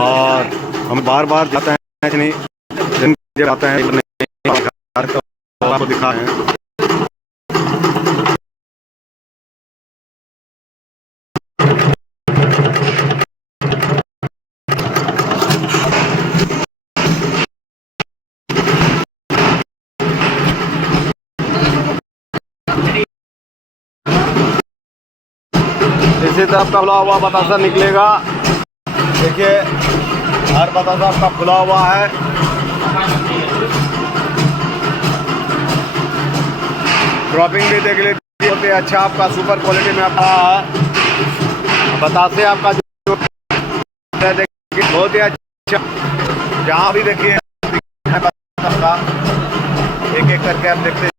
और हम बार बार जाते हैं नहीं जब आते हैं तो आपको दिखा है। इसी तरह आपका खुला हुआ बतासा निकलेगा। देखिए हर बतासा आपका खुला हुआ है। ड्रॉपिंग भी देख लीजिए, बहुत ही अच्छा आपका सुपर क्वालिटी में आता है बतासे। आपका जो देखिए बहुत ही अच्छा, जहाँ भी देखिए बतासा एक एक करके आप देखते हैं।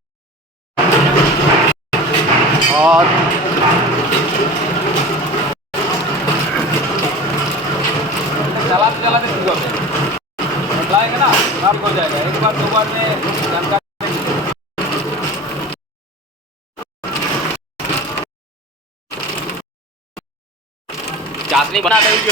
और चलाते चलाएंगे ना, काम हो जाएगा। एक बार दो बार में जानकारी चाशनी बना देगी।